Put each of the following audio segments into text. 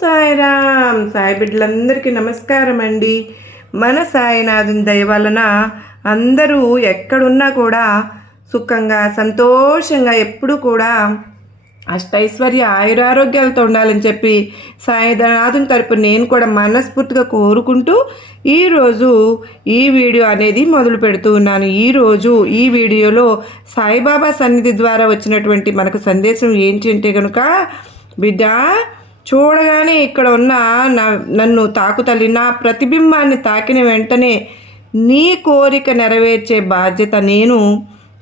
సాయిరామ్. సాయి బిడ్డలందరికీ నమస్కారం అండి. మన సాయినాథుని దయ వలన అందరూ ఎక్కడున్నా కూడా సుఖంగా సంతోషంగా ఎప్పుడూ కూడా అష్టైశ్వర్య ఆయురారోగ్యాలతో ఉండాలని చెప్పి సాయినాథుని తరపు నేను కూడా మనస్ఫూర్తిగా కోరుకుంటూ ఈరోజు ఈ వీడియో అనేది మొదలు పెడుతూ ఉన్నాను. ఈరోజు ఈ వీడియోలో సాయిబాబా సన్నిధి ద్వారా వచ్చినటువంటి మనకు సందేశం ఏంటి అంటే కనుక, బిడ్డ చూడగానే ఇక్కడ ఉన్న నన్ను తాకు తల్లి, నా ప్రతిబింబాన్ని తాకిన వెంటనే నీ కోరిక నెరవేర్చే బాధ్యత నేను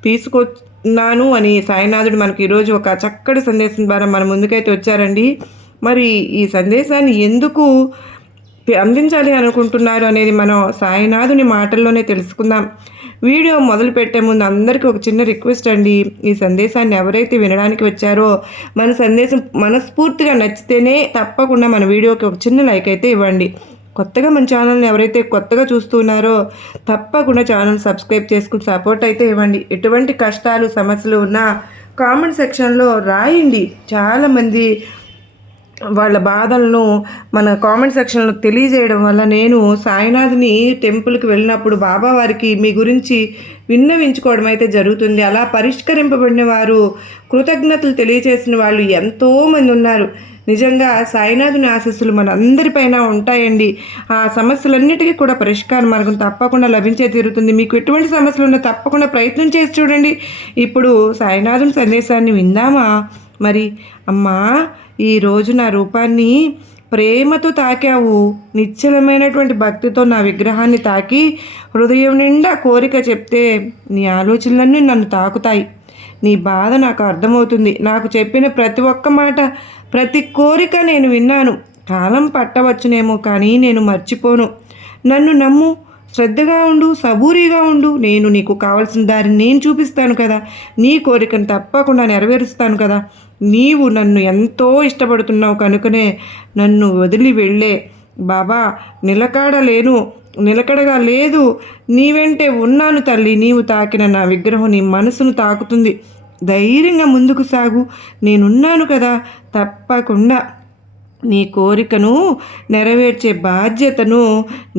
తీసుకొన్నాను అని సాయినాథుడు మనకు ఈరోజు ఒక చక్కటి సందేశం ద్వారా మన ముందుకైతే వచ్చారండి. మరి ఈ సందేశాన్ని ఎందుకు అందించాలి అనుకుంటున్నారు అనేది మనం సాయినాథుని మాటల్లోనే తెలుసుకుందాం. వీడియో మొదలు పెట్టే ముందు అందరికీ ఒక చిన్న రిక్వెస్ట్ అండి. ఈ సందేశాన్ని ఎవరైతే వినడానికి వచ్చారో మన సందేశం మనస్ఫూర్తిగా నచ్చితేనే తప్పకుండా మన వీడియోకి ఒక చిన్న లైక్ అయితే ఇవ్వండి. కొత్తగా మన ఛానల్ని ఎవరైతే కొత్తగా చూస్తున్నారో తప్పకుండా ఛానల్ సబ్స్క్రైబ్ చేసుకుని సపోర్ట్ అయితే ఇవ్వండి. ఎటువంటి కష్టాలు సమస్యలు ఉన్నా కామెంట్ సెక్షన్లో రాయండి. చాలామంది వాళ్ళ బాధలను మన కామెంట్ సెక్షన్లో తెలియజేయడం వల్ల నేను సాయినాథుని టెంపుల్కి వెళ్ళినప్పుడు బాబా వారికి మీ గురించి విన్నవించుకోవడం అయితే జరుగుతుంది. అలా పరిష్కరింపబడిన వారు, కృతజ్ఞతలు తెలియజేసిన వాళ్ళు ఎంతోమంది ఉన్నారు. నిజంగా సాయినాథుని ఆశీస్సులు మన అందరిపైన ఉంటాయండి. ఆ సమస్యలన్నిటికీ కూడా పరిష్కార మార్గం తప్పకుండా లభించే తీరుతుంది. మీకు ఎటువంటి సమస్యలు ఉన్నా తప్పకుండా ప్రయత్నం చేసి చూడండి. ఇప్పుడు సాయినాథుని సందేశాన్ని విందామా? మరి అమ్మా, ఈరోజు నా రూపాన్ని ప్రేమతో తాకావు. నిశ్చలమైనటువంటి భక్తితో నా విగ్రహాన్ని తాకి హృదయం నిండా కోరిక చెప్తే నీ ఆలోచనలన్నీ నన్ను తాకుతాయి. నీ బాధ నాకు అర్థమవుతుంది. నాకు చెప్పిన ప్రతి ఒక్క మాట, ప్రతి కోరిక నేను విన్నాను. కాలం పట్టవచ్చునేమో కానీ నేను మర్చిపోను. నన్ను నమ్ము, శ్రద్ధగా ఉండు, సబూరీగా ఉండు. నేను నీకు కావాల్సిన దారిని నేను చూపిస్తాను కదా. నీ కోరికను తప్పకుండా నెరవేరుస్తాను కదా. నీవు నన్ను ఎంతో ఇష్టపడుతున్నావు కనుకనే నన్ను వదిలి వెళ్ళే బాబా నిలకడగా లేదు. నీ వెంటే ఉన్నాను తల్లి. నీవు తాకిన నా విగ్రహం నీ మనసును తాకుతుంది. ధైర్యంగా ముందుకు సాగు, నేనున్నాను కదా. తప్పకుండా నీ కోరికను నెరవేర్చే బాధ్యతను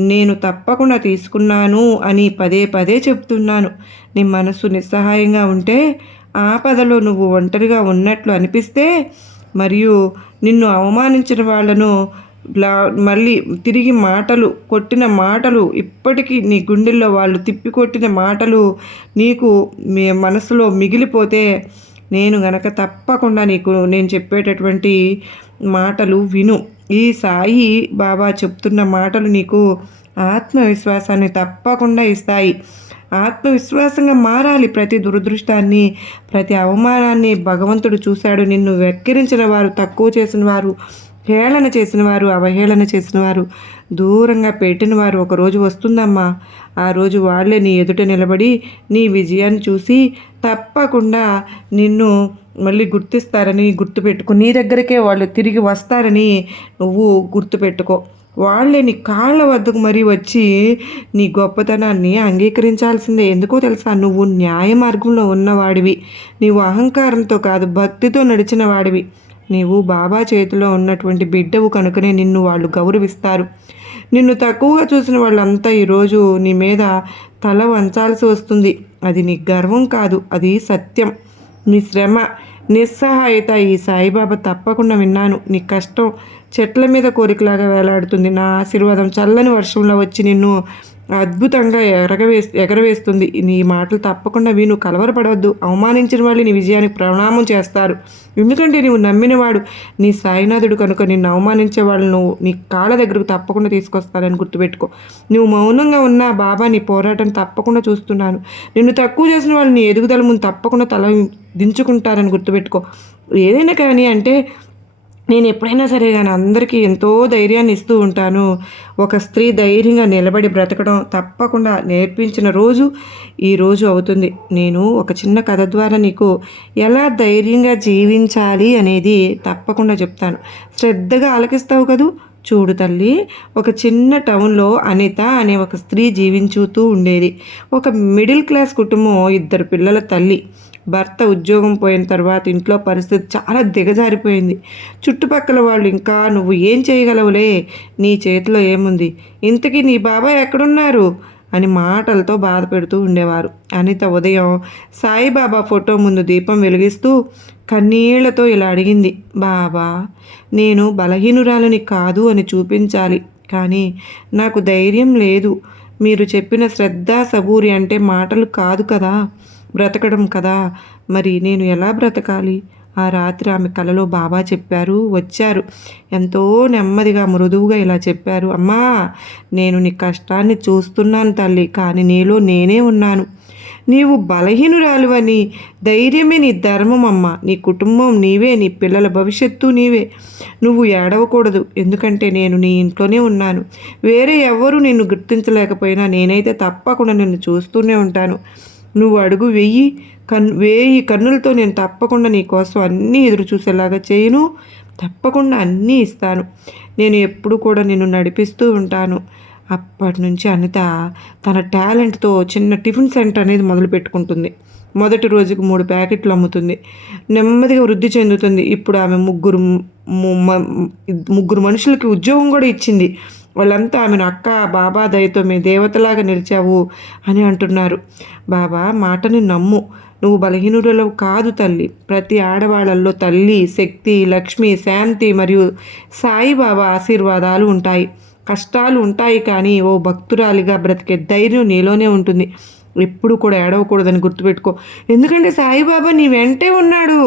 నేను తప్పకుండా తీసుకున్నాను అని పదే పదే చెప్తున్నాను. నీ మనసు నిస్సహాయంగా ఉంటే, ఆపదలో నువ్వు ఒంటరిగా ఉన్నట్లు అనిపిస్తే, మరియు నిన్ను అవమానించిన వాళ్ళను మళ్ళీ తిరిగి కొట్టిన మాటలు ఇప్పటికీ నీ గుండెల్లో వాళ్ళు తిప్పికొట్టిన మాటలు నీకు మీ మనసులో మిగిలిపోతే, నేను గనక తప్పకుండా నేను చెప్పేటటువంటి మాటలు విను. ఈ సాయి బాబా చెప్తున్న మాటలు నీకు ఆత్మవిశ్వాసాన్ని తప్పకుండా ఇస్తాయి. ఆత్మవిశ్వాసంగా మారాలి. ప్రతి దురదృష్టాన్ని, ప్రతి అవమానాన్ని భగవంతుడు చూశాడు. నిన్ను వెక్కిరించిన వారు, తక్కువ చేసిన వారు, హేళన చేసిన వారు, అవహేళన చేసిన వారు, దూరంగా పెట్టిన వారు ఒకరోజు వస్తుందమ్మా. ఆ రోజు వాళ్ళే నీ ఎదుట నిలబడి నీ విజయాన్ని చూసి తప్పకుండా నిన్ను మళ్ళీ గుర్తిస్తారని గుర్తుపెట్టుకో. నీ దగ్గరికే వాళ్ళు తిరిగి వస్తారని నువ్వు గుర్తుపెట్టుకో. వాళ్ళే నీ కాళ్ళ వద్దకు మరీ వచ్చి నీ గొప్పతనాన్ని అంగీకరించాల్సిందే. ఎందుకో తెలుసా? నువ్వు న్యాయ మార్గంలో ఉన్నవాడివి. నీవు అహంకారంతో కాదు, భక్తితో నడిచిన వాడివి. నీవు బాబా చేతిలో ఉన్నటువంటి బిడ్డవు కనుకనే నిన్ను వాళ్ళు గౌరవిస్తారు. నిన్ను తక్కువగా చూసిన వాళ్ళంతా ఈరోజు నీ మీద తల వంచాల్సి వస్తుంది. అది నీ గర్వం కాదు, అది సత్యం. నీ శ్రమ, నిస్సహాయత ఈ సాయిబాబా తప్పకుండా విన్నాను. నీ కష్టం చెట్ల మీద కోరికలాగా వేలాడుతుంది. నా ఆశీర్వాదం చల్లని వర్షంలో వచ్చి నిన్ను అద్భుతంగా ఎగరవేస్తుంది. నీ మాటలు తప్పకుండా విను. కలవరపడవద్దు. అవమానించిన వాళ్ళు నీ విజయానికి ప్రణామం చేస్తారు. ఎందుకంటే నువ్వు నమ్మినవాడు నీ సాయినాథుడు కనుక నిన్ను అవమానించే వాళ్ళను నీ కాళ్ళ దగ్గరకు తప్పకుండా తీసుకొస్తానని గుర్తుపెట్టుకో. నువ్వు మౌనంగా ఉన్న బాబా నీ పోరాటం తప్పకుండా చూస్తున్నాను. నిన్ను తక్కువ చేసిన వాళ్ళు నీ ఎదుగుదల ముందు తప్పకుండా తల దించుకుంటారని గుర్తుపెట్టుకో. ఏదైనా కానీ అంటే, నేను ఎప్పుడైనా సరే కానీ అందరికీ ఎంతో ధైర్యాన్ని ఇస్తూ ఉంటాను. ఒక స్త్రీ ధైర్యంగా నిలబడి బ్రతకడం తప్పకుండా నేర్పించిన రోజు ఈ రోజు అవుతుంది. నేను ఒక చిన్న కథ ద్వారా నీకు ఎలా ధైర్యంగా జీవించాలి అనేది తప్పకుండా చెప్తాను. శ్రద్ధగా ఆలకిస్తావు కదూ. చూడు తల్లి, ఒక చిన్న టౌన్లో అనిత అనే ఒక స్త్రీ జీవించుతూ ఉండేది. ఒక మిడిల్ క్లాస్ కుటుంబం, 2 పిల్లల తల్లి. భర్త ఉద్యోగం పోయిన తర్వాత ఇంట్లో పరిస్థితి చాలా దిగజారిపోయింది. చుట్టుపక్కల వాళ్ళు ఇంకా నువ్వు ఏం చేయగలవులే, నీ చేతిలో ఏముంది, ఇంతకీ నీ బాబాయ్ ఎక్కడున్నారు అని మాటలతో బాధ పెడుతూ ఉండేవారు. అనిత ఉదయం సాయిబాబా ఫోటో ముందు దీపం వెలిగిస్తూ కన్నీళ్లతో ఇలా అడిగింది, బాబా, నేను బలహీనురాలని కాదు అని చూపించాలి, కానీ నాకు ధైర్యం లేదు. మీరు చెప్పిన శ్రద్ధ సబూరి అంటే మాటలు కాదు కదా, బ్రతకడం కదా. మరి నేను ఎలా బ్రతకాలి? ఆ రాత్రి ఆమె కలలో బాబా చెప్పారు, వచ్చారు. ఎంతో నెమ్మదిగా మృదువుగా ఇలా చెప్పారు, అమ్మా, నేను నీ కష్టాన్ని చూస్తున్నాను తల్లి, కానీ నీలో నేనే ఉన్నాను. నీవు బలహీనురాలువని, ధైర్యమే నీ ధర్మం అమ్మ. నీ కుటుంబం నీవే, నీ పిల్లల భవిష్యత్తు నీవే. నువ్వు ఏడవకూడదు, ఎందుకంటే నేను నీ ఇంట్లోనే ఉన్నాను. వేరే ఎవ్వరూ నిన్ను గుర్తించలేకపోయినా నేనైతే తప్పకుండా నిన్ను చూస్తూనే ఉంటాను. నువ్వు అడుగు వేయి కన్నులతో నేను తప్పకుండా నీ కోసం అన్నీ ఎదురు చూసేలాగా చేయను, తప్పకుండా అన్నీ ఇస్తాను. నేను ఎప్పుడు కూడా నిన్ను నడిపిస్తూ ఉంటాను. అప్పటి నుంచి అనిత తన టాలెంట్తో చిన్న టిఫిన్ సెంటర్ అనేది మొదలు పెట్టుకుంటుంది. మొదటి రోజుకు 3 ప్యాకెట్లు అమ్ముతుంది. నెమ్మదిగా వృద్ధి చెందుతుంది. ఇప్పుడు ఆమె ముగ్గురు మనుషులకి ఉద్యోగం కూడా ఇచ్చింది. వాళ్ళంతా ఆమెను అక్క, బాబా దయతో మీ దేవతలాగా నిలిచావు అని అంటున్నారు. బాబా మాటని నమ్ము, నువ్వు బలహీనులలో కాదు తల్లి. ప్రతి ఆడవాళ్ళల్లో తల్లి, శక్తి, లక్ష్మి, శాంతి మరియు సాయిబాబా ఆశీర్వాదాలు ఉంటాయి. కష్టాలు ఉంటాయి, కానీ ఓ భక్తురాలిగా బ్రతికే ధైర్యం నీలోనే ఉంటుంది. ఎప్పుడు కూడా ఏడవకూడదని గుర్తుపెట్టుకో, ఎందుకంటే సాయిబాబా నీ వెంటే ఉన్నాడు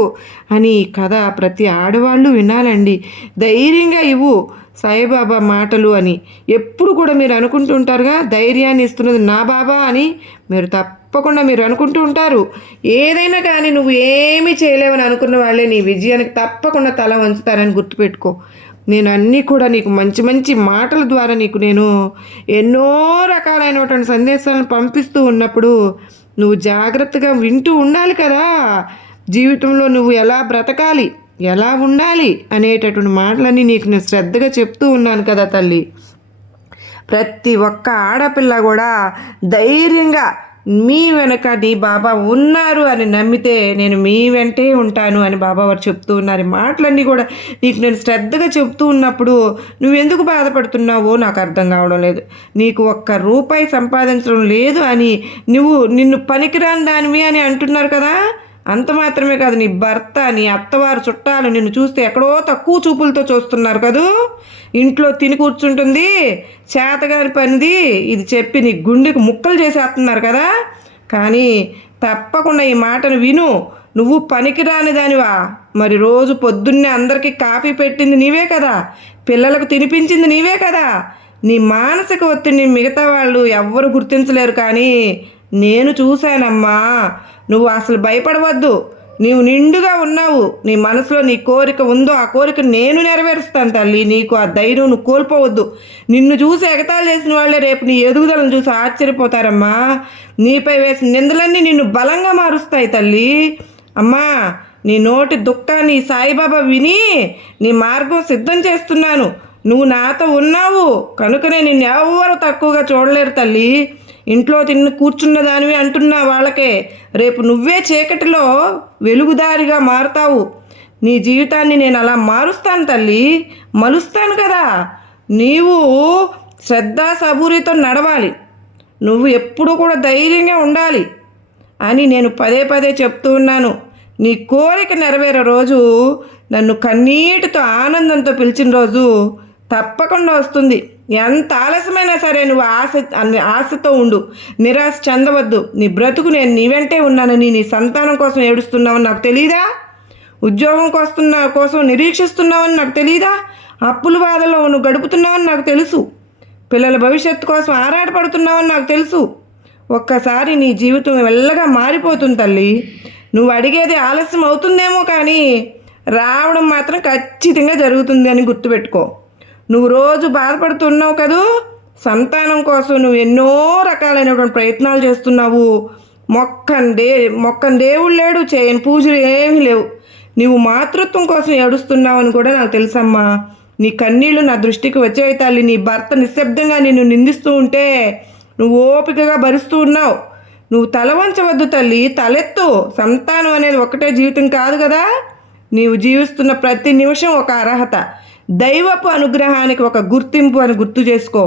అని కథ ప్రతి ఆడవాళ్ళు వినాలండి. ధైర్యంగా ఇవ్వు సాయిబాబా మాటలు అని ఎప్పుడు కూడా మీరు అనుకుంటూ ఉంటారుగా, ధైర్యాన్ని ఇస్తున్నది నా బాబా అని తప్పకుండా మీరు అనుకుంటూ ఉంటారు. ఏదైనా కానీ నువ్వు ఏమీ చేయలేవని అనుకున్న వాళ్ళే నీ విజయానికి తప్పకుండా తల వంచుతారని గుర్తుపెట్టుకో. నేను అన్నీ కూడా నీకు మంచి మంచి మాటల ద్వారా నేను ఎన్నో రకాలైనటువంటి సందేశాలను పంపిస్తూ ఉన్నప్పుడు నువ్వు జాగ్రత్తగా వింటూ ఉండాలి కదా. జీవితంలో నువ్వు ఎలా బ్రతకాలి, ఎలా ఉండాలి అనేటటువంటి మాటలన్నీ నీకు నేను శ్రద్ధగా చెప్తూ ఉన్నాను కదా తల్లి. ప్రతి ఒక్క ఆడపిల్ల కూడా ధైర్యంగా మీ వెనక నీ బాబా ఉన్నారు అని నమ్మితే నేను మీ వెంటే ఉంటాను అని బాబా వారు చెప్తూ ఉన్నారు. మాటలన్నీ కూడా నీకు నేను శ్రద్ధగా చెప్తూ ఉన్నప్పుడు నువ్వెందుకు బాధపడుతున్నావో నాకు అర్థం కావడం లేదు. నీకు ₹1 సంపాదించడం లేదు అని నిన్ను పనికిరాని దానివి అని అంటున్నారు కదా. అంత మాత్రమే కాదు, నీ భర్త, నీ అత్తవారు, చుట్టాలు నిన్ను చూస్తే ఎక్కడో తక్కువ చూపులతో చూస్తున్నారు కదూ. ఇంట్లో తిని కూర్చుంటుంది, చేతగాని పనిది ఇది చెప్పి నీ గుండెకు ముక్కలు చేసేస్తున్నారు కదా. కానీ తప్పకుండా ఈ మాటను విను. నువ్వు పనికిరాని దానివా? మరి రోజు పొద్దున్నే అందరికీ కాఫీ పెట్టింది నీవే కదా, పిల్లలకు తినిపించింది నీవే కదా. నీ మానసిక ఒత్తిడిని మిగతా వాళ్ళు ఎవ్వరు గుర్తించలేరు, కానీ నేను చూశానమ్మా. నువ్వు అసలు భయపడవద్దు. నీవు నిండుగా ఉన్నావు. నీ మనసులో నీ కోరిక ఉందో ఆ కోరిక నేను నెరవేరుస్తాను తల్లి. నీకు ఆ ధైర్యం నువ్వు కోల్పోవద్దు. నిన్ను చూసి ఎగతాళి చేసిన వాళ్ళే రేపు నీ ఎదుగుదలను చూసి ఆశ్చర్యపోతారమ్మా. నీపై వేసిన నిందలన్నీ నిన్ను బలంగా మారుస్తాయి తల్లి. అమ్మా, నీ నోటి దుఃఖాన్ని సాయిబాబా విని నీ మార్గం సిద్ధం చేస్తున్నాను. నువ్వు నాతో ఉన్నావు కనుకనే నిన్ను ఎవ్వరూ తక్కువగా చూడలేరు తల్లి. ఇంట్లో కూర్చున్న దానివి అంటున్న వాళ్ళకే రేపు నువ్వే చీకటిలో వెలుగుదారిగా మారుతావు. నీ జీవితాన్ని నేను అలా మారుస్తాను తల్లి, మలుస్తాను కదా. నీవు శ్రద్ధ సబూరితో నడవాలి. నువ్వు ఎప్పుడూ కూడా ధైర్యంగా ఉండాలి అని నేను పదే పదే చెప్తూ ఉన్నాను. నీ కోరిక నెరవేరే రోజు, నన్ను కన్నీటితో ఆనందంతో పిలిచిన రోజు తప్పకుండా వస్తుంది. ఎంత ఆలస్యమైనా సరే నువ్వు ఆశతో ఉండు, నిరాశ చెందవద్దు. నీ బ్రతుకు నేను నీ వెంటే ఉన్నానని, నీ సంతానం కోసం ఏడుస్తున్నావని నాకు తెలీదా? ఉద్యోగం కోసం నిరీక్షిస్తున్నావని నాకు తెలీదా? అప్పుల బాధలో నువ్వు గడుపుతున్నావని నాకు తెలుసు. పిల్లల భవిష్యత్తు కోసం ఆరాటపడుతున్నావని నాకు తెలుసు. ఒక్కసారి నీ జీవితం మెల్లగా మారిపోతుంది తల్లి. నువ్వు అడిగేది ఆలస్యం అవుతుందేమో, కానీ రావడం మాత్రం ఖచ్చితంగా జరుగుతుంది అని గుర్తుపెట్టుకో. నువ్వు రోజు బాధపడుతున్నావు కదూ, సంతానం కోసం నువ్వు ఎన్నో రకాలైనటువంటి ప్రయత్నాలు చేస్తున్నావు. మొక్కని దేవుడు లేడు, చేయని పూజలు ఏమీ లేవు. నువ్వు మాతృత్వం కోసం ఏడుస్తున్నావు అని కూడా నాకు తెలుసమ్మా. నీ కన్నీళ్లు నా దృష్టికి వచ్చాయి తల్లి. నీ భర్త నిశ్శబ్దంగా నిన్ను నిందిస్తూ ఉంటే నువ్వు ఓపికగా భరిస్తూ ఉన్నావు. నువ్వు తల వంచవద్దు తల్లి, తలెత్తు. సంతానం అనేది ఒకటే జీవితం కాదు కదా. నీవు జీవిస్తున్న ప్రతి నిమిషం ఒక అర్హత, దైవపు అనుగ్రహానికి ఒక గుర్తింపు అని గుర్తు చేసుకో.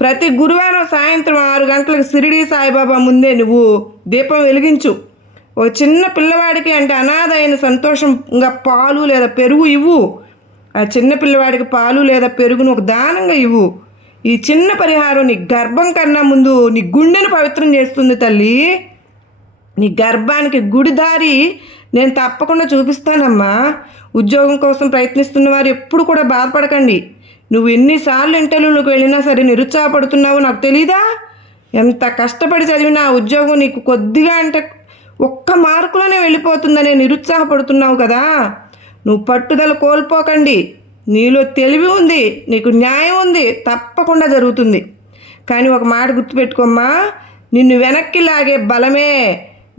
ప్రతి గురువారం సాయంత్రం 6 గంటలకు షిరిడీ సాయిబాబా ముందే నువ్వు దీపం వెలిగించు. ఒక చిన్న పిల్లవాడికి అంటే అనాథ అయిన సంతోషంగా పాలు లేదా పెరుగు ఇవ్వు. ఆ చిన్న పిల్లవాడికి పాలు లేదా పెరుగును ఒక దానంగా ఇవ్వు. ఈ చిన్న పరిహారం నీ గర్భం కన్నా ముందు నీ గుండెను పవిత్రం చేస్తుంది తల్లి. నీ గర్భానికి గుడి దారి నేను తప్పకుండా చూపిస్తానమ్మా. ఉద్యోగం కోసం ప్రయత్నిస్తున్న వారు ఎప్పుడు కూడా బాధపడకండి. నువ్వు ఎన్నిసార్లు ఇంటర్వ్యూలకు వెళ్ళినా సరే నిరుత్సాహపడుతున్నావో నాకు తెలీదా? ఎంత కష్టపడి చదివినా ఉద్యోగం నీకు కొద్దిగా అంటే ఒక్క మార్కులోనే వెళ్ళిపోతుందనే నిరుత్సాహపడుతున్నావు కదా. నువ్వు పట్టుదల కోల్పోకండి. నీలో తెలివి ఉంది, నీకు న్యాయం ఉంది, తప్పకుండా జరుగుతుంది. కానీ ఒక మాట గుర్తుపెట్టుకోమ్మా, నిన్ను వెనక్కి లాగే బలమే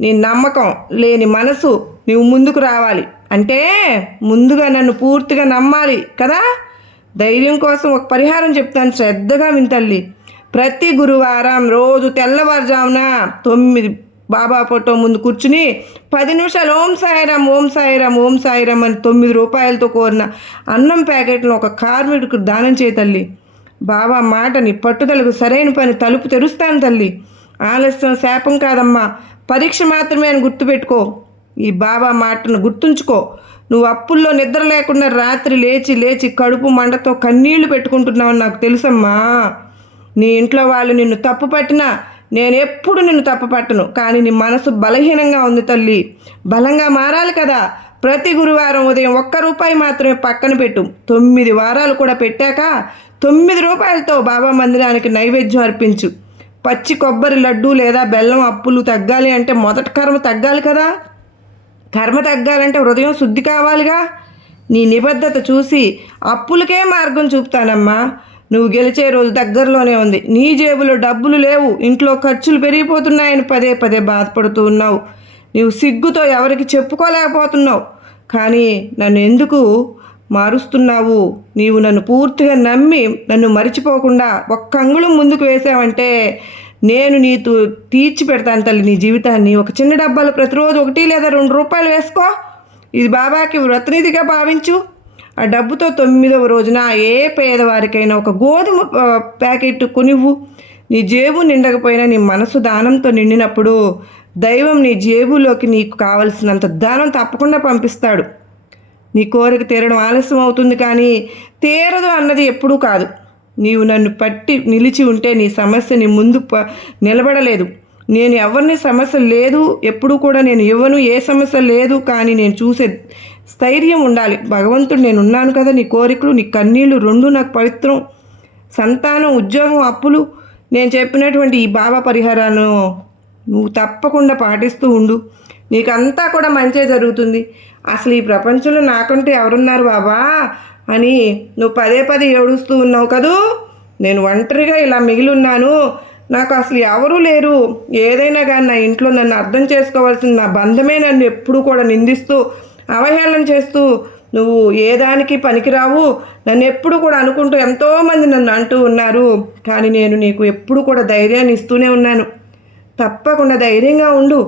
నీ నమ్మకం లేని మనసు. నువ్వు ముందుకు రావాలి అంటే ముందుగా నన్ను పూర్తిగా నమ్మాలి కదా. ధైర్యం కోసం ఒక పరిహారం చెప్తాను, శ్రద్ధగా వింతల్లి. ప్రతి గురువారం రోజు తెల్లవారుజామున 9 బాబా ఫోటో ముందు కూర్చుని 10 నిమిషాలు ఓం సాయిరామ్ ఓం సాయిరామ్ ఓం సాయిరామ్ అని 9 రూపాయలతో కోరిన అన్నం ప్యాకెట్ను ఒక కార్మికుడికి దానం చేయి తల్లి. బాబా మాటని పట్టుదలకు సరైన పని తలుపు తెరుస్తాను తల్లి. ఆలస్యం శాపం కాదమ్మా, పరీక్ష మాత్రమే అని గుర్తుపెట్టుకో. ఈ బాబా మాటను గుర్తుంచుకో. నువ్వు అప్పుల్లో నిద్ర లేకుండా రాత్రి లేచి లేచి కడుపు మంటతో కన్నీళ్లు పెట్టుకుంటున్నావని నాకు తెలుసమ్మా. నీ ఇంట్లో వాళ్ళు నిన్ను తప్పు పట్టినా నేను ఎప్పుడు నిన్ను తప్పు పట్టను. కానీ నీ మనసు బలహీనంగా ఉంది తల్లి, బలంగా మారాలి కదా. ప్రతి గురువారం ఉదయం 1 రూపాయి మాత్రమే పక్కన పెట్టు. 9 వారాలు కూడా పెట్టాక 9 రూపాయలతో బాబా మందిరానికి నైవేద్యం అర్పించు. పచ్చి కొబ్బరి లడ్డు లేదా బెల్లం అప్పులు తగ్గాలి అంటే మొదటి కర్మ తగ్గాలి కదా. కర్మ తగ్గాలంటే హృదయం శుద్ధి కావాలిగా. నీ నిబద్ధత చూసి అప్పులకే మార్గం చూపుతానమ్మా. నువ్వు గెలిచే రోజు దగ్గరలోనే ఉంది. నీ జేబులో డబ్బులు లేవు, ఇంట్లో ఖర్చులు పెరిగిపోతున్నాయని పదే పదే బాధపడుతూ ఉన్నావు. నీవు సిగ్గుతో ఎవరికి చెప్పుకోలేకపోతున్నావు. కానీ నన్ను ఎందుకు మారుస్తున్నావు? నీవు నన్ను పూర్తిగా నమ్మి నన్ను మరిచిపోకుండా ఒక్క అంగుళం ముందుకు వేసావంటే నేను నీతో తీర్చి పెడతాను తల్లి నీ జీవితాన్ని. ఒక చిన్న డబ్బాలో ప్రతిరోజు 1 లేదా 2 రూపాయలు వేసుకో. ఇది బాబాకి వ్రతనిధిగా భావించు. ఆ డబ్బుతో 9వ రోజున ఏ పేదవారికైనా ఒక గోధుమ ప్యాకెట్ కొనివ్వు. నీ జేబు నిండకపోయినా నీ మనసు దానంతో నిండినప్పుడు దైవం నీ జేబులోకి నీకు కావలసినంత దానం తప్పకుండా పంపిస్తాడు. నీ కోరిక తీరడం ఆలస్యం అవుతుంది కానీ తీరదు అన్నది ఎప్పుడూ కాదు. నీవు నన్ను పట్టి నిలిచి ఉంటే నీ సమస్య నీ ముందు నిలబడలేదు. నేను ఎవరిని సమస్య లేదు, ఎప్పుడు కూడా నేను ఇవ్వను, ఏ సమస్య లేదు. కానీ నేను చూసే స్థైర్యం ఉండాలి. భగవంతుడు నేను ఉన్నాను కదా. నీ కోరికలు నీ కన్నీళ్ళు 2 నాకు పవిత్రం. సంతానం, ఉద్యోగం, అప్పులు, నేను చెప్పినటువంటి ఈ బాబా పరిహారాలను నువ్వు తప్పకుండా పాటిస్తూ ఉండు. నీకంతా కూడా మంచే జరుగుతుంది. అసలు ఈ ప్రపంచంలో నాకంటే ఎవరున్నారు బాబా అని నువ్వు పదే పదే ఏడుస్తూ ఉన్నావు కదూ. నేను ఒంటరిగా ఇలా మిగిలి ఉన్నాను, నాకు అసలు ఎవరూ లేరు. ఏదైనా కానీ నా ఇంట్లో నన్ను అర్థం చేసుకోవాల్సిన నా బంధమే నన్ను ఎప్పుడూ కూడా నిందిస్తూ అవహేళన చేస్తూ నువ్వు ఏ దానికి పనికిరావు నన్ను ఎప్పుడు కూడా అనుకుంటూ ఎంతోమంది నన్ను అంటూ ఉన్నారు. కానీ నేను నీకు ఎప్పుడు కూడా ధైర్యాన్ని ఇస్తూనే ఉన్నాను. తప్పకుండా ధైర్యంగా ఉండు.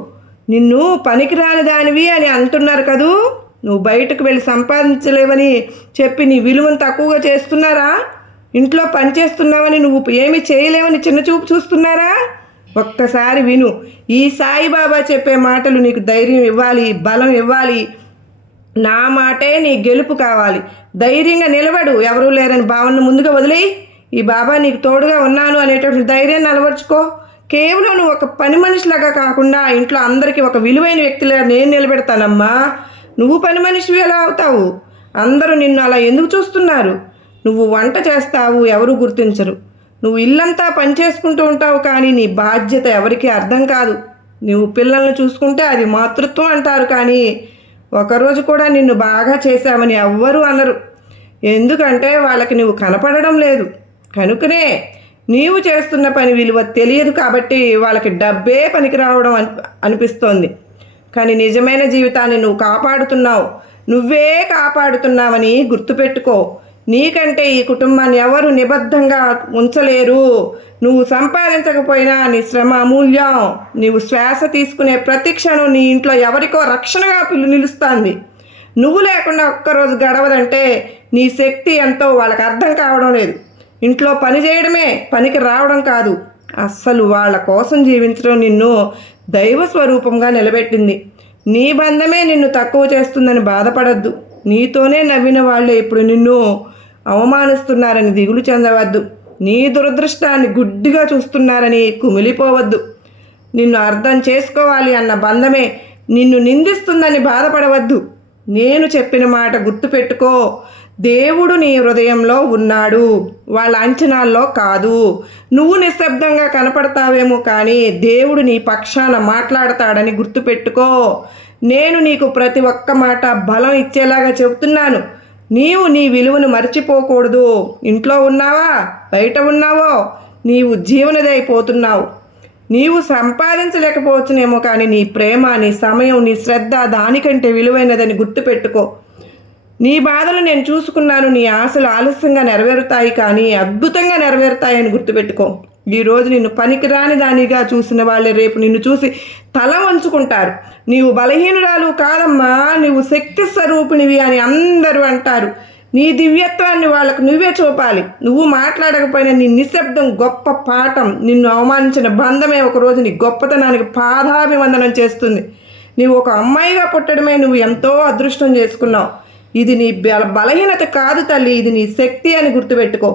నిన్ను పనికిరాని దానివి అని అంటున్నారు కదూ. నువ్వు బయటకు వెళ్ళి సంపాదించలేవని చెప్పి నీ విలువను తక్కువగా చేస్తున్నారా? ఇంట్లో పనిచేస్తున్నావని నువ్వు ఏమి చేయలేవని చిన్నచూపు చూస్తున్నారా? ఒక్కసారి విను. ఈ సాయిబాబా చెప్పే మాటలు నీకు ధైర్యం ఇవ్వాలి, బలం ఇవ్వాలి. నా మాటే నీ గెలుపు కావాలి. ధైర్యంగా నిలబడు. ఎవరూ లేరని భావనను ముందుగా వదిలేయి. ఈ బాబా నీకు తోడుగా ఉన్నాను అనేటువంటి ధైర్యాన్ని అలవర్చుకో. కేవలం నువ్వు ఒక పని మనిషిలాగా కాకుండా ఇంట్లో అందరికీ ఒక విలువైన వ్యక్తిలాగా నేను నిలబెడతానమ్మా. నువ్వు పని మనిషివి ఎలా అవుతావు? అందరూ నిన్ను అలా ఎందుకు చూస్తున్నారు? నువ్వు వంట చేస్తావు, ఎవరు గుర్తించరు. నువ్వు ఇల్లంతా పని చేసుకుంటూ ఉంటావు, కానీ నీ బాధ్యత ఎవరికీ అర్థం కాదు. నువ్వు పిల్లల్ని చూసుకుంటే అది మాతృత్వం అంటారు, కానీ ఒకరోజు కూడా నిన్ను బాగా చేశావని ఎవ్వరూ అనరు. ఎందుకంటే వాళ్ళకి నువ్వు కనపడడం లేదు. కనుకనే నీవు చేస్తున్న పని విలువ తెలియదు కాబట్టి వాళ్ళకి డబ్బే పనికి రావడం అనిపిస్తోంది. కానీ నిజమైన జీవితాన్ని నువ్వు కాపాడుతున్నావు. నువ్వే కాపాడుతున్నావని గుర్తుపెట్టుకో. నీకంటే ఈ కుటుంబాన్ని ఎవరు నిబద్ధంగా ఉంచలేరు. నువ్వు సంపాదించకపోయినా నీ శ్రమ అమూల్యం. నీవు శ్వాస తీసుకునే ప్రతి క్షణం నీ ఇంట్లో ఎవరికో రక్షణగా నిలుస్తుంది. నువ్వు లేకుండా ఒక్కరోజు గడవదంటే నీ శక్తి ఎంతో వాళ్ళకి అర్థం కావడం లేదు. ఇంట్లో పని చేయడమే పనికి రావడం కాదు, అస్సలు వాళ్ళ కోసం జీవించడం నిన్ను దైవ స్వరూపంగా నిలబెట్టింది. నీ బంధమే నిన్ను తక్కువ చేస్తుందని బాధపడద్దు. నీతోనే నవ్విన వాళ్ళే ఇప్పుడు నిన్ను అవమానిస్తున్నారని దిగులు చెందవద్దు. నీ దురదృష్టాన్ని గుడ్డిగా చూస్తున్నారని కుమిలిపోవద్దు. నిన్ను అర్థం చేసుకోవాలి అన్న బంధమే నిన్ను నిందిస్తుందని బాధపడవద్దు. నేను చెప్పిన మాట గుర్తుపెట్టుకో. దేవుడు నీ హృదయంలో ఉన్నాడు, వాళ్ళ అంచనాల్లో కాదు. నువ్వు నిశ్శబ్దంగా కనపడతావేమో కానీ దేవుడు నీ పక్షాన మాట్లాడతాడని గుర్తుపెట్టుకో. నేను నీకు ప్రతి ఒక్క మాట బలం ఇచ్చేలాగా చెబుతున్నాను. నీవు నీ విలువను మర్చిపోకూడదు. ఇంట్లో ఉన్నావా బయట ఉన్నావో నీవు జీవనదైపోతున్నావు. నీవు సంపాదించలేకపోవచ్చునేమో కానీ నీ ప్రేమ, నీ సమయం, నీ శ్రద్ధ దానికంటే విలువైనదని గుర్తుపెట్టుకో. నీ బాధలు నేను చూసుకున్నాను. నీ ఆశలు ఆలస్యంగా నెరవేరుతాయి కానీ అద్భుతంగా నెరవేరుతాయని గుర్తుపెట్టుకో. ఈరోజు నిన్ను పనికిరాని దానిగా చూసిన వాళ్ళే రేపు నిన్ను చూసి తల వంచుకుంటారు. నీవు బలహీనురాలు కాదమ్మా, నీవు శక్తి స్వరూపిణివి అని అందరూ అంటారు. నీ దివ్యత్వాన్ని వాళ్ళకు నువ్వే చూపాలి. నువ్వు మాట్లాడకపోయినా నీ నిశ్శబ్దం గొప్ప పాఠం. నిన్ను అవమానించిన బంధమే ఒకరోజు నీ గొప్పతనానికి పాదాభివందనం చేస్తుంది. నీవు ఒక అమ్మాయిగా పుట్టడమే నువ్వు ఎంతో అదృష్టం చేసుకున్నావు. ఇది నీ బలహీనత కాదు తల్లి, ఇది నీ శక్తి అని గుర్తుపెట్టుకో.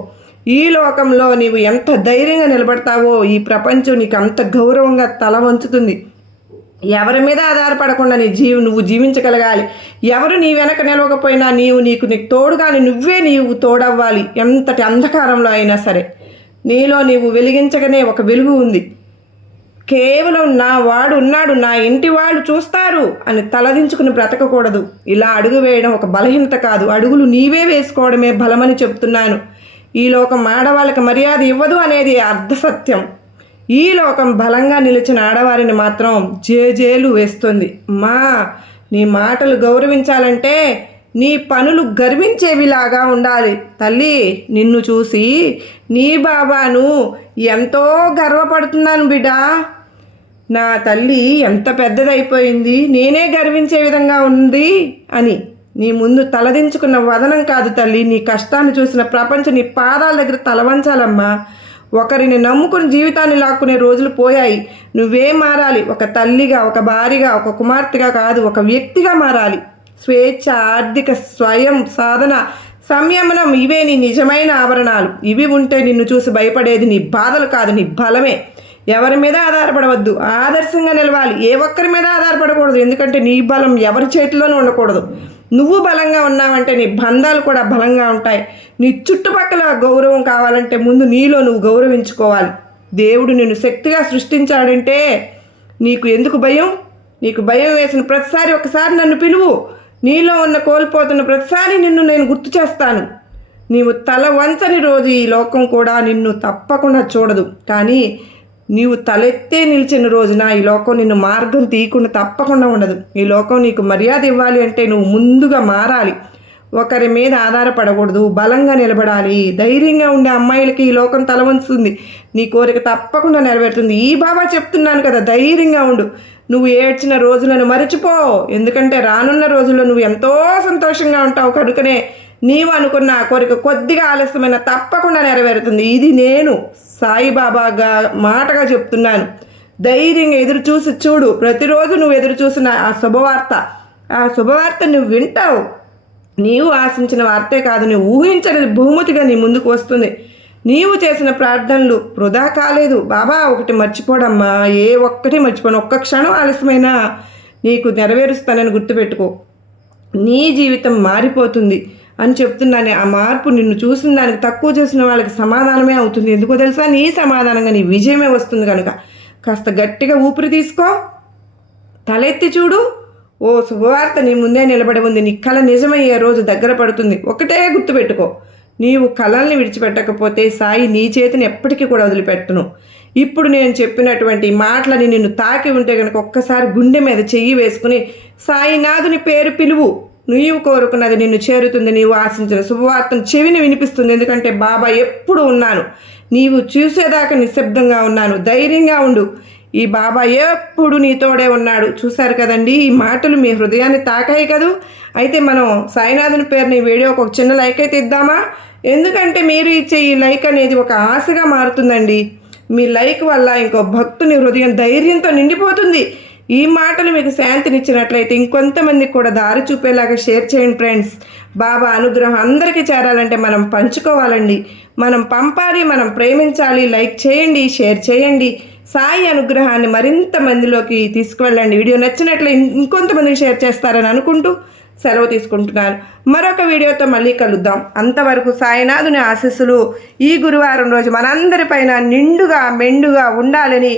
ఈ లోకంలో నీవు ఎంత ధైర్యంగా నిలబడతావో ఈ ప్రపంచం నీకు అంత గౌరవంగా తల వంచుతుంది. ఎవరి మీద ఆధారపడకుండా నువ్వు జీవించగలగాలి. ఎవరు నీ వెనక నిలవకపోయినా నీకు తోడుగాని నీవు తోడవ్వాలి. ఎంతటి అంధకారంలో అయినా సరే నీలో నీవు వెలిగించగానే ఒక వెలుగు ఉంది. కేవలం నా వాడు ఉన్నాడు, నా ఇంటి వాళ్ళు చూస్తారు అని తలదించుకుని బ్రతకకూడదు. ఇలా అడుగు వేయడం ఒక బలహీనత కాదు, అడుగులు నీవే వేసుకోవడమే బలమని చెప్తున్నాను. ఈ లోకం ఆడవాళ్ళకి మర్యాద ఇవ్వదు అనేది అర్ధసత్యం. ఈ లోకం బలంగా నిలిచిన ఆడవారిని మాత్రం జేజేలు వేస్తుంది. నీ మాటలు గౌరవించాలంటే నీ పనులు గర్వించేవిలాగా ఉండాలి. తల్లి, నిన్ను చూసి నీ బాబాను ఎంతో గర్వపడుతున్నాను బిడ్డా. నా తల్లి ఎంత పెద్దదైపోయింది, నేనే గర్వించే విధంగా ఉంది అని నీ ముందు తలదించుకున్న వదనం కాదు తల్లి. నీ కష్టాన్ని చూసిన ప్రపంచం నీ పాదాల దగ్గర తలవంచాలమ్మా. ఒకరిని నమ్ముకుని జీవితాన్ని లాక్కునే రోజులు పోయాయి. నువ్వే మారాలి. ఒక తల్లిగా, ఒక భార్యగా, ఒక కుమార్తెగా కాదు, ఒక వ్యక్తిగా మారాలి. స్వేచ్ఛ, ఆర్థిక స్వయం సాధన, సంయమనం ఇవే నీ నిజమైన ఆభరణాలు. ఇవి ఉంటే నిన్ను చూసి భయపడేది నీ బాధలు కాదు, నీ బలమే. ఎవరి మీద ఆధారపడవద్దు, ఆదర్శంగా నిలవాలి. ఏ ఒక్కరి మీద ఆధారపడకూడదు, ఎందుకంటే నీ బలం ఎవరి చేతిలోనూ ఉండకూడదు. నువ్వు బలంగా ఉన్నావంటే నీ బంధాలు కూడా బలంగా ఉంటాయి. నీ చుట్టుపక్కల గౌరవం కావాలంటే ముందు నీలో నువ్వు గౌరవించుకోవాలి. దేవుడు నిన్ను శక్తిగా సృష్టించాడంటే నీకు ఎందుకు భయం? నీకు భయం వేసిన ప్రతిసారి ఒకసారి నన్ను పిలువు. నీలో ఉన్న కోల్పోతున్న ప్రతిసారి నిన్ను నేను గుర్తు చేస్తాను. నీవు తల వంచని రోజు ఈ లోకం కూడా నిన్ను తప్పకుండా చూడదు. కానీ నీవు తలెత్తే నిలిచిన రోజున ఈ లోకం నిన్ను మార్గం తీయకుండా తప్పకుండా ఉండదు. ఈ లోకం నీకు మర్యాద ఇవ్వాలి అంటే నువ్వు ముందుగా మారాలి. ఒకరి మీద ఆధారపడకూడదు, బలంగా నిలబడాలి. ధైర్యంగా ఉండే అమ్మాయిలకి ఈ లోకం తల వంచుతుంది. నీ కోరిక తప్పకుండా నెరవేరుతుంది. ఈ బాబా చెప్తున్నాను కదా, ధైర్యంగా ఉండు. నువ్వు ఏడ్చిన రోజులను మరిచిపో, ఎందుకంటే రానున్న రోజుల్లో నువ్వు ఎంతో సంతోషంగా ఉంటావు. కనుకనే నీవు అనుకున్న ఆ కోరిక కొద్దిగా ఆలస్యమైన తప్పకుండా నెరవేరుతుంది. ఇది నేను సాయిబాబాగా మాటగా చెప్తున్నాను. ధైర్యంగా ఎదురు చూసి చూడు. ప్రతిరోజు నువ్వు ఎదురు చూసిన ఆ శుభవార్త నువ్వు వింటావు. నీవు ఆశించిన వార్తే కాదు, నువ్వు ఊహించని బహుమతిగా నీ ముందుకు వస్తుంది. నీవు చేసిన ప్రార్థనలు వృధా కాలేదు. బాబా ఒకటి మర్చిపోడమ్మా, ఏ ఒక్కటి మర్చిపోను. ఒక్క క్షణం ఆలస్యమైనా నీకు నెరవేరుస్తానని గుర్తుపెట్టుకో. నీ జీవితం మారిపోతుంది అని చెప్తున్నాను. ఆ మార్పు నిన్ను చూసిన దానికి తక్కువ చేసిన వాళ్ళకి సమాధానమే అవుతుంది. ఎందుకో తెలుసా? నీ సమాధానంగా నీ విజయమే వస్తుంది. కనుక కాస్త గట్టిగా ఊపిరి తీసుకో, తలెత్తి చూడు. ఓ శుభవార్త నీ ముందే నిలబడి ఉంది. నీ కళ నిజమయ్యే రోజు దగ్గర పడుతుంది. ఒకటే గుర్తుపెట్టుకో, నీవు కళల్ని విడిచిపెట్టకపోతే సాయి నీ చేతిని ఎప్పటికీ కూడా వదిలిపెట్టను. ఇప్పుడు నేను చెప్పినటువంటి మాటలని నిన్ను తాకి ఉంటే కనుక ఒక్కసారి గుండె మీద చెయ్యి వేసుకుని సాయినాథుని పేరు పిలువు. నీవు కోరుకున్నది నిన్ను చేరుతుంది. నీవు ఆశించిన శుభవార్తను చెవిని వినిపిస్తుంది. ఎందుకంటే బాబా ఎప్పుడు ఉన్నాను, నీవు చూసేదాకా నిశ్శబ్దంగా ఉన్నాను, ధైర్యంగా ఉండు, ఈ బాబా ఎప్పుడు నీతోడే ఉన్నాడు. చూశారు కదండి, ఈ మాటలు మీ హృదయాన్ని తాకాయి కదూ. అయితే మనం సాయినాథుని పేరుని వీడియోకి ఒక చిన్న లైక్ అయితే ఇద్దామా? ఎందుకంటే మీరు ఇచ్చే ఈ లైక్ అనేది ఒక ఆశగా మారుతుందండి. మీ లైక్ వల్ల ఇంకో భక్తుని హృదయం ధైర్యంతో నిండిపోతుంది. ఈ మాటలు మీకు శాంతినిచ్చినట్లయితే ఇంకొంతమందికి కూడా దారి చూపేలాగా షేర్ చేయండి ఫ్రెండ్స్. బాబా అనుగ్రహం అందరికీ చేరాలంటే మనం పంచుకోవాలండి, మనం పంపాలి, మనం ప్రేమించాలి. లైక్ చేయండి, షేర్ చేయండి. సాయి అనుగ్రహాన్ని మరింత మందిలోకి తీసుకువెళ్ళండి. వీడియో నచ్చినట్లయితే ఇంకొంతమందికి షేర్ చేస్తారని అనుకుంటూ సెలవు తీసుకుంటున్నాను. మరొక వీడియోతో మళ్ళీ కలుద్దాం. అంతవరకు సాయినాథుని ఆశీస్సులు ఈ గురువారం రోజు మనందరిపైన నిండుగా మెండుగా ఉండాలని,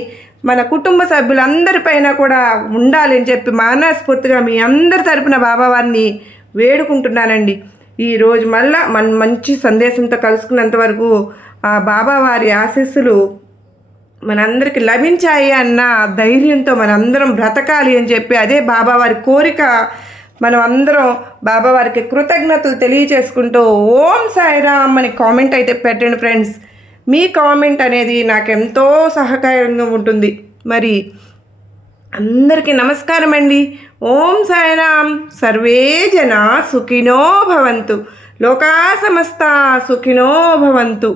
మన కుటుంబ సభ్యులందరిపైన కూడా ఉండాలని చెప్పి మనస్ఫూర్తిగా మీ అందరి తరపున బాబావారిని వేడుకుంటున్నానండి. ఈరోజు మళ్ళా మంచి సందేశంతో కలుసుకున్నంత వరకు ఆ బాబావారి ఆశీస్సులు మనందరికి లభించాయి అన్న ధైర్యంతో మనందరం బ్రతకాలి అని చెప్పి, అదే బాబావారి కోరిక. మనం అందరం బాబావారికి కృతజ్ఞతలు తెలియచేసుకుంటూ ఓం సాయిరామ్ అని కామెంట్ అయితే పెట్టండి ఫ్రెండ్స్. మీ కామెంట్ అనేది నాకెంతో సహకారంగా ఉంటుంది. మరి అందరికీ నమస్కారం అండి. ఓం సాయిరామ్. సర్వే జన సుఖినో భవంతు. లోకా సమస్త సుఖినో భవంతు.